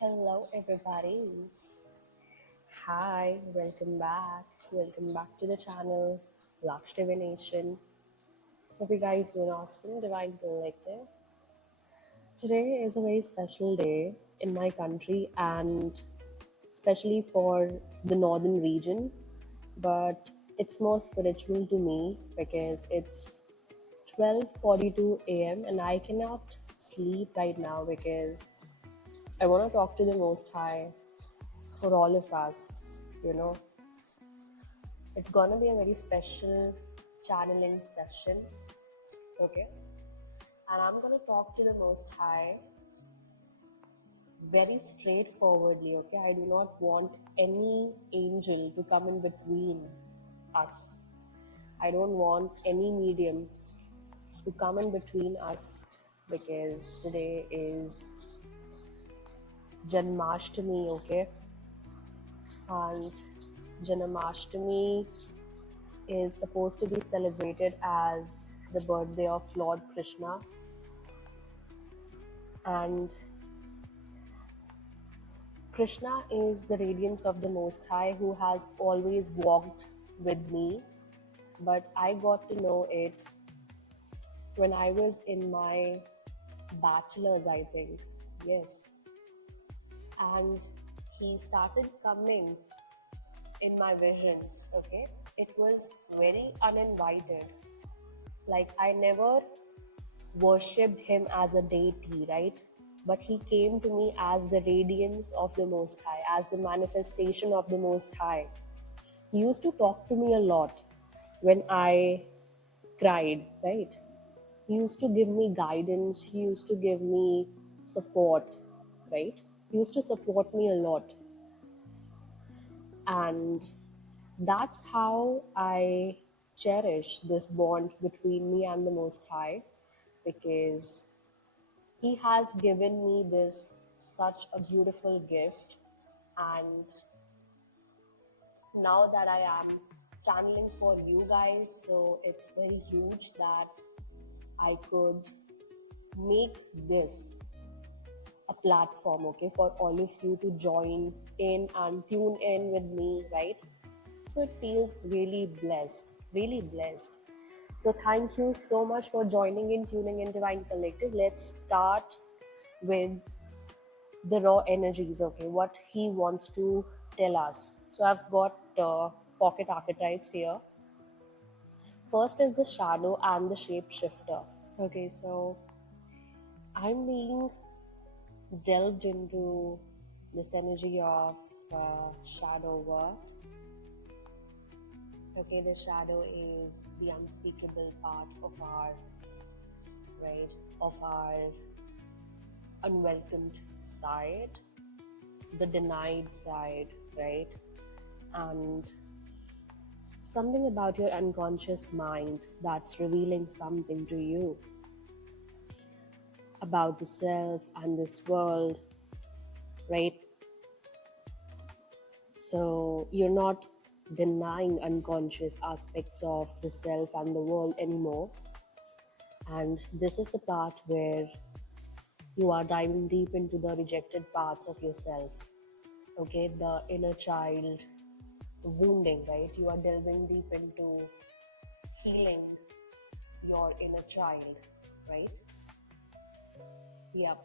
Hello, everybody. Hi, welcome back. Welcome back to the channel, Luxe Divination. Hope you guys doing awesome, Divine Collective. Today is a very special day in my country and especially for the northern region, but it's more spiritual to me because it's 12:42 a.m. and I cannot sleep right now because I want to talk to the Most High for all of us, you know. It's gonna be a very special channeling session, okay? And I'm gonna talk to the Most High very straightforwardly, okay? I do not want any angel to come in between us. I don't want any medium to come in between us because today is Janmashtami, okay? And Janmashtami is supposed to be celebrated as the birthday of Lord Krishna, and Krishna is the radiance of the Most High who has always walked with me, but I got to know it when I was in my bachelor's, I think. Yes. And he started coming in my visions, okay? It was very uninvited. Like, I never worshipped him as a deity, right? But he came to me as the radiance of the Most High, as the manifestation of the Most High. He used to talk to me a lot when I cried, right? He used to give me guidance, he used to give me support, right? He used to support me a lot. And that's how I cherish this bond between me and the Most High because he has given me this such a beautiful gift, and now that I am channeling for you guys, so it's very huge that I could make this a platform, okay, for all of you to join in and tune in with me, right? So it feels really blessed, really blessed. So thank you so much for joining in, tuning in Divine Collective. Let's start with the raw energies, okay, what he wants to tell us. So I've got pocket archetypes here. First is the shadow and the shapeshifter. Okay, so I'm being delved into this energy of shadow work. Okay, the shadow is the unspeakable part of our, right, of our unwelcomed side, the denied side, right? And something about your unconscious mind that's revealing something to you about the self and this world, right? So you're not denying unconscious aspects of the self and the world anymore. And this is the part where you are diving deep into the rejected parts of yourself. Okay, the inner child wounding, right? You are delving deep into healing your inner child, right? Yep.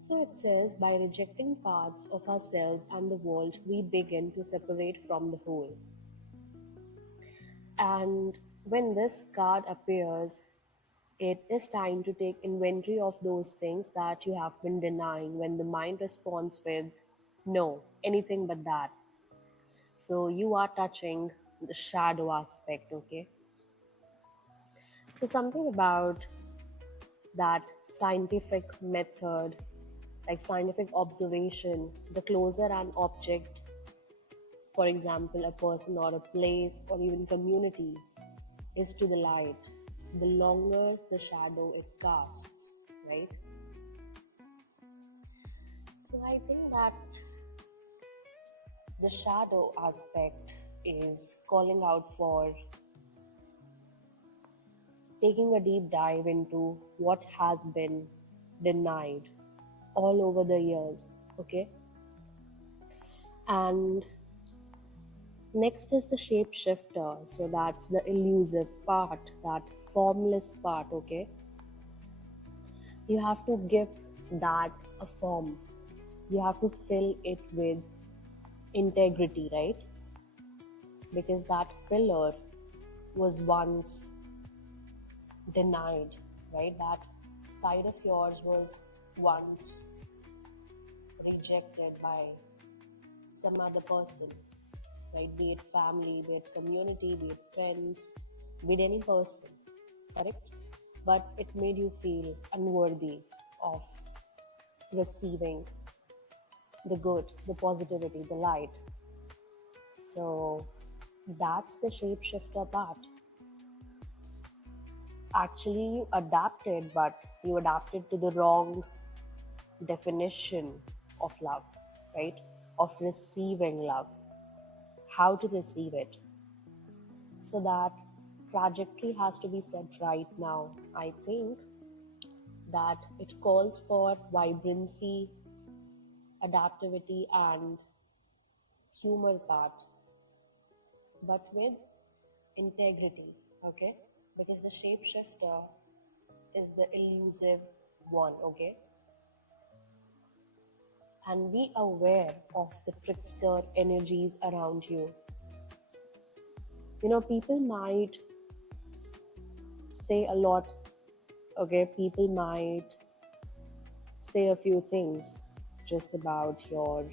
So it says, by rejecting parts of ourselves and the world, we begin to separate from the whole. And when this card appears, it is time to take inventory of those things that you have been denying when the mind responds with, no, anything but that. So you are touching the shadow aspect, okay? So something about that scientific method, like scientific observation, the closer an object, for example, a person or a place or even community, is to the light, the longer the shadow it casts, right? So I think that the shadow aspect is calling out for taking a deep dive into what has been denied all over the years. Okay, and next is the shapeshifter. So that's the elusive part, that formless part. Okay, you have to give that a form, you have to fill it with integrity, right? Because that pillar was once denied, right? That side of yours was once rejected by some other person, right? Be it family, be it community, be it friends, be it any person, correct? But it made you feel unworthy of receiving the good, the positivity, the light. So that's the shapeshifter part. Actually, you adapted, but you adapted to the wrong definition of love, right? Of receiving love, how to receive it. So that trajectory has to be set right now. I think that it calls for vibrancy, adaptivity, and humor part, but with integrity, okay? Because the shapeshifter is the elusive one, okay? And be aware of the trickster energies around you. You know, people might say a lot, okay? People might say a few things just about your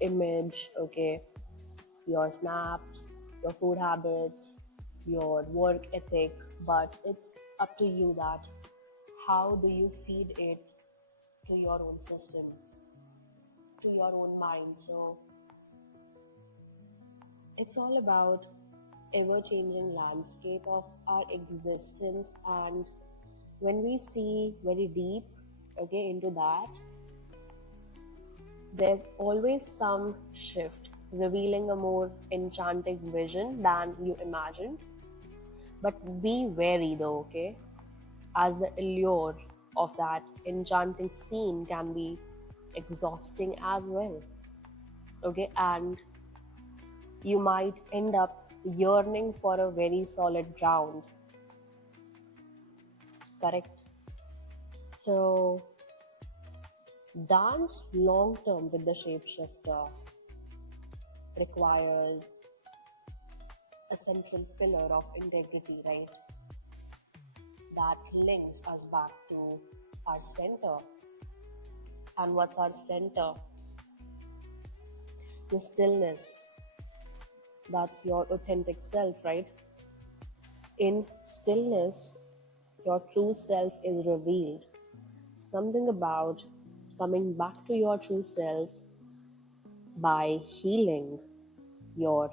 image, okay? Your snaps, your food habits, your work ethic, but it's up to you that how do you feed it to your own system, to your own mind. So it's all about ever-changing landscape of our existence, and when we see very deep, okay, into that, there's always some shift revealing a more enchanting vision than you imagined. But be wary though, okay, as the allure of that enchanting scene can be exhausting as well, okay, and you might end up yearning for a very solid ground, correct? So dance long term with the shapeshifter requires a central pillar of integrity, right? That links us back to our center. And what's our center? The stillness. That's your authentic self, right? In stillness, your true self is revealed. Something about coming back to your true self by healing your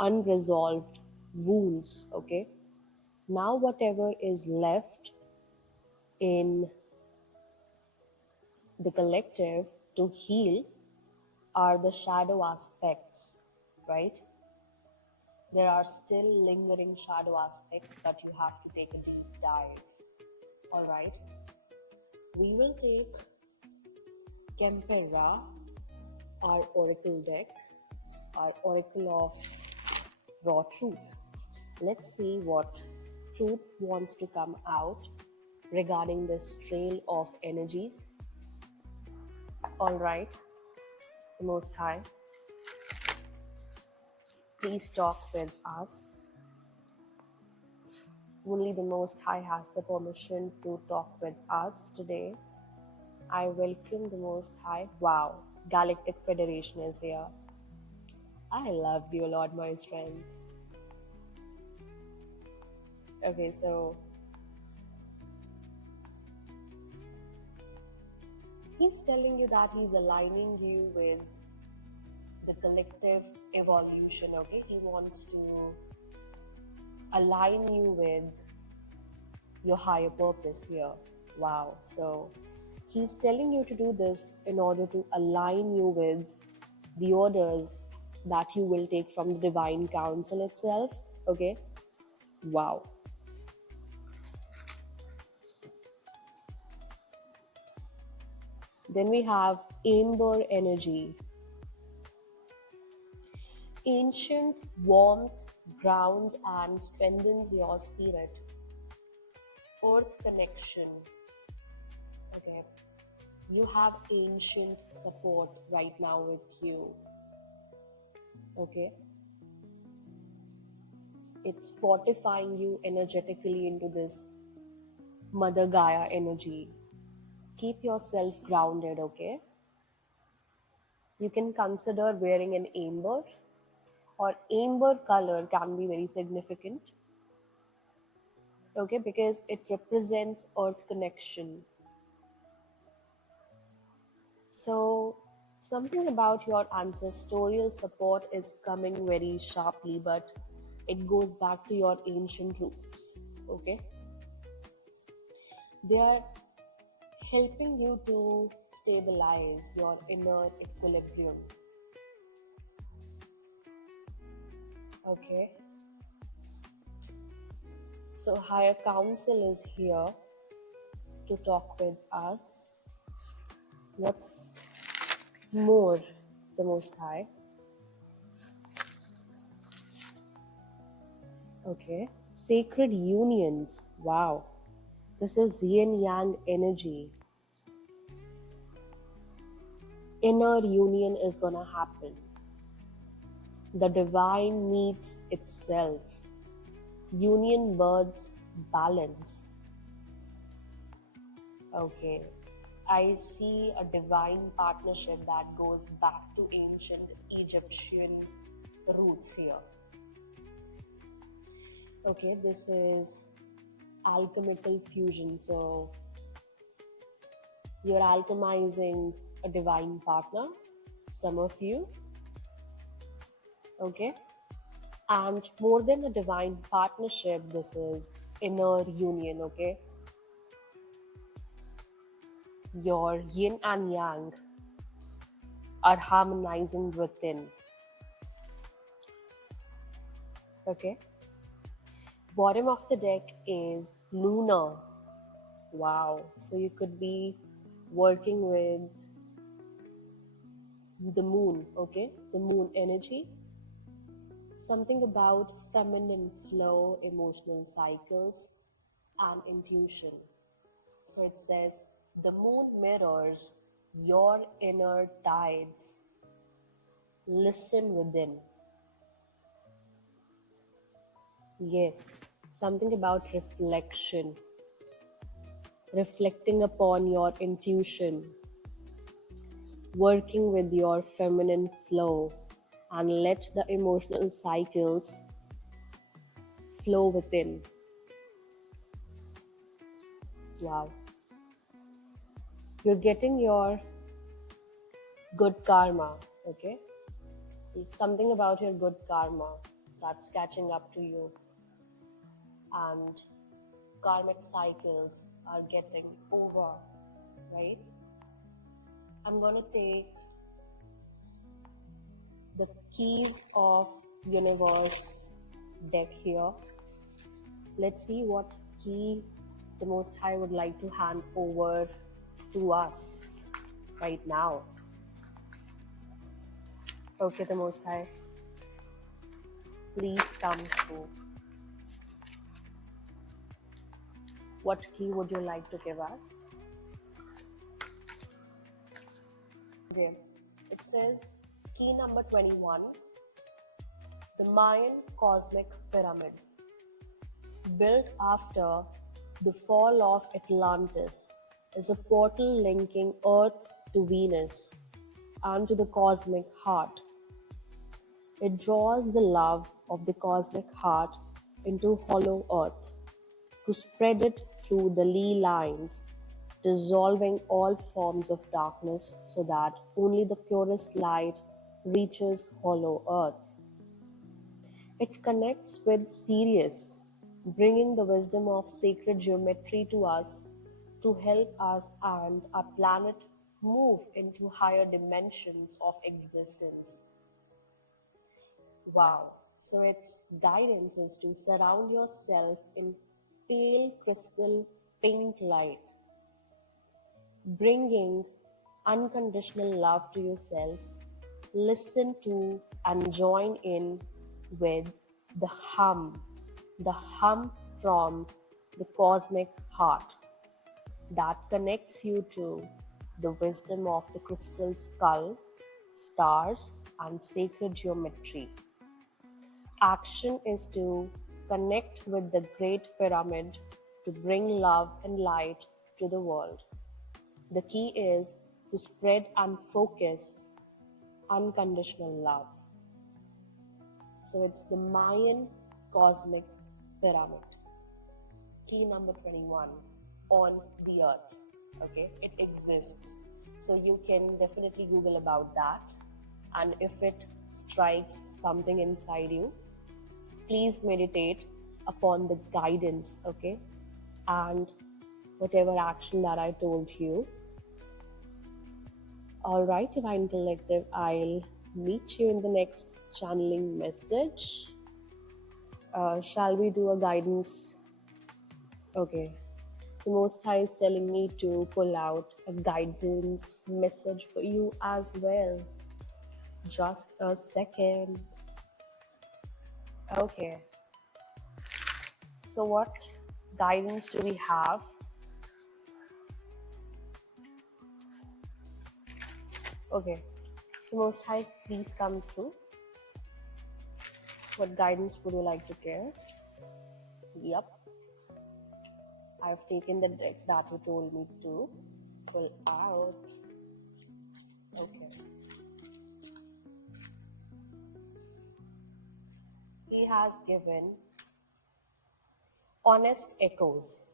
unresolved wounds, okay? Now, whatever is left in the collective to heal are the shadow aspects, right? There are still lingering shadow aspects, but you have to take a deep dive. All right. We will take Kempera, our oracle deck, our oracle of raw truth. Let's see what truth wants to come out regarding this trail of energies. All right, the Most High, please talk with us. Only the Most High has the permission to talk with us today. I welcome the Most High. Wow, Galactic Federation is here. I love you, Lord, my strength. Okay, so he's telling you that he's aligning you with the collective evolution, okay? He wants to align you with your higher purpose here. Wow. So he's telling you to do this in order to align you with the orders that you will take from the divine council itself, okay? Wow. Then we have amber energy. Ancient warmth grounds and strengthens your spirit. Earth connection. Okay. You have ancient support right now with you. Okay. It's fortifying you energetically into this Mother Gaia energy. Keep yourself grounded, okay? You can consider wearing an amber, or amber color can be very significant, okay, because it represents earth connection. So, something about your ancestral support is coming very sharply, but it goes back to your ancient roots, okay? They are helping you to stabilize your inner equilibrium. Okay. So higher council is here to talk with us. What's more, the Most High? Okay. Sacred unions. Wow. This is yin yang energy. Inner union is gonna happen. The divine meets itself. Union births balance. Okay. I see a divine partnership that goes back to ancient Egyptian roots here. Okay, this is alchemical fusion. So you're alchemizing a divine partner, some of you. Okay. And more than a divine partnership, this is inner union, okay? Your yin and yang are harmonizing within. Okay. Bottom of the deck is lunar. Wow. So you could be working with the moon, okay? The moon energy. Something about feminine flow, emotional cycles, and intuition. So it says, the moon mirrors your inner tides. Listen within. Yes, something about reflection. Reflecting upon your intuition. Working with your feminine flow, and let the emotional cycles flow within. Wow. You're getting your good karma, okay? It's something about your good karma that's catching up to you, and karmic cycles are getting over, right? I'm gonna take the keys of universe deck here. Let's see what key the Most High would like to hand over to us right now. Okay, the Most High, please come through. What key would you like to give us? Okay, it says key number 21, the Mayan cosmic pyramid. Built after the fall of Atlantis, is a portal linking Earth to Venus and to the cosmic heart. It draws the love of the cosmic heart into hollow earth to spread it through the ley lines, dissolving all forms of darkness so that only the purest light reaches hollow earth. It connects with Sirius, bringing the wisdom of sacred geometry to us to help us and our planet move into higher dimensions of existence. Wow. So its guidance is to surround yourself in pale crystal pink light, bringing unconditional love to yourself, listen to and join in with the hum from the cosmic heart that connects you to the wisdom of the crystal skull, stars, and sacred geometry. Action is to connect with the Great Pyramid to bring love and light to the world. The key is to spread and focus unconditional love. So it's the Mayan cosmic pyramid. Key number 21 on the earth. Okay, it exists. So you can definitely Google about that. And if it strikes something inside you, please meditate upon the guidance, okay? And whatever action that I told you. All right, Divine Collective, I'll meet you in the next channeling message. Shall we do a guidance? Okay. The Most High is telling me to pull out a guidance message for you as well. Just a second. Okay. So what guidance do we have? Okay. The Most High, please come through. What guidance would you like to give? Yep. I've taken the deck that you told me to pull out. Okay. He has given honest echoes.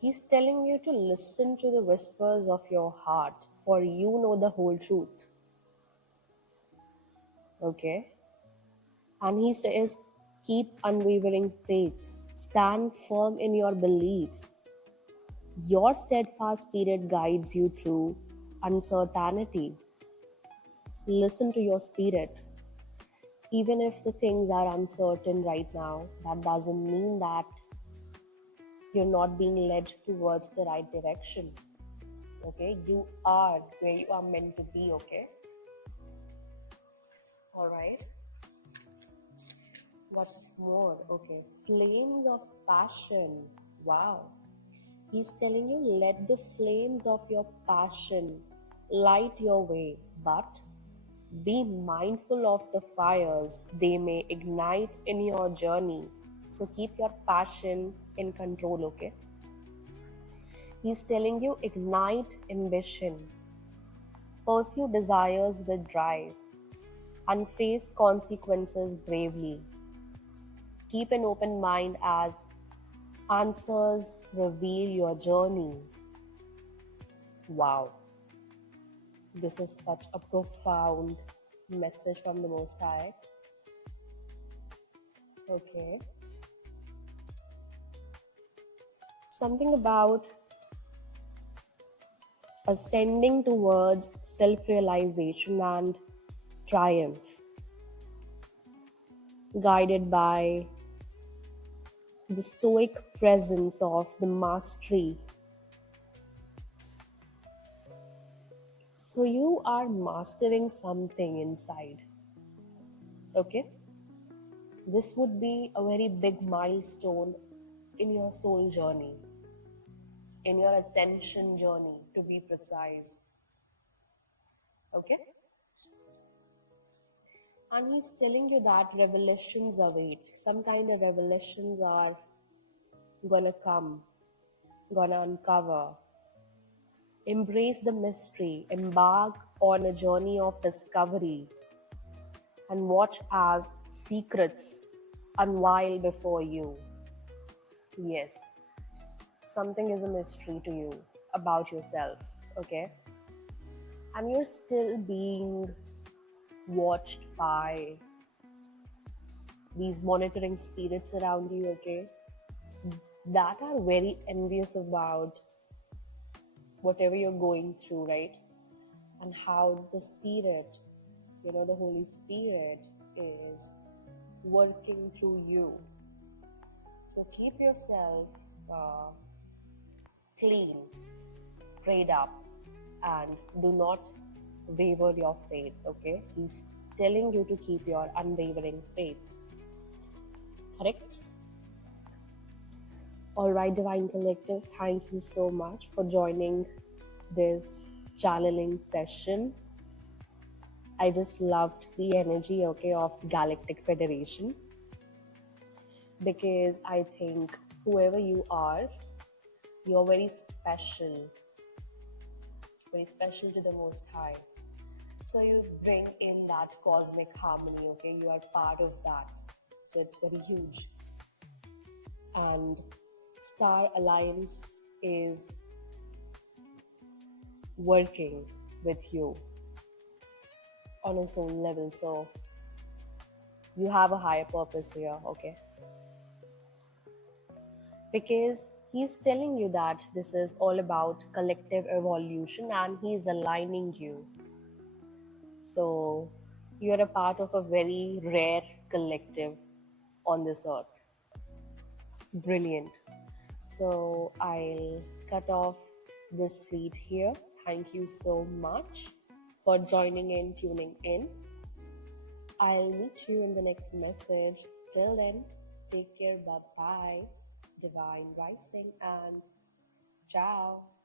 He's telling you to listen to the whispers of your heart, for you know the whole truth. Okay? And he says, keep unwavering faith. Stand firm in your beliefs. Your steadfast spirit guides you through uncertainty. Listen to your spirit. Even if the things are uncertain right now, that doesn't mean that you're not being led towards the right direction. Okay? You are where you are meant to be, okay? Alright? What's more? Okay. Flames of passion. Wow. He's telling you, let the flames of your passion light your way, but be mindful of the fires they may ignite in your journey. So keep your passion in control, okay? He's telling you, ignite ambition, pursue desires with drive, and face consequences bravely. Keep an open mind as answers reveal your journey. Wow. This is such a profound message from the Most High. Okay. Something about ascending towards self-realization and triumph, guided by the stoic presence of the mastery. So you are mastering something inside. Okay? This would be a very big milestone in your soul journey, in your ascension journey, to be precise. Okay? And he's telling you that revelations await. Some kind of revelations are gonna come, gonna uncover. Embrace the mystery, embark on a journey of discovery, and watch as secrets unveil before you. Yes, something is a mystery to you about yourself, okay? And you're still being watched by these monitoring spirits around you, okay? That are very envious about whatever you're going through, right? And how the spirit, the Holy Spirit is working through you. So keep yourself clean, prayed up, and do not waver your faith, okay? He's telling you to keep your unwavering faith. Correct? All right, Divine Collective, thank you so much for joining this channeling session. I just loved the energy, okay, of the Galactic Federation, because I think whoever you are, you're very special to the Most High. So you bring in that cosmic harmony, okay? You are part of that. So it's very huge. And Star Alliance is working with you on its own level. So you have a higher purpose here, okay? Because he's telling you that this is all about collective evolution and he's aligning you. So you're a part of a very rare collective on this earth. Brilliant. So I'll cut off this read here. Thank you so much for joining in, tuning in. I'll meet you in the next message. Till then, take care. Bye bye. Divine Rising and ciao.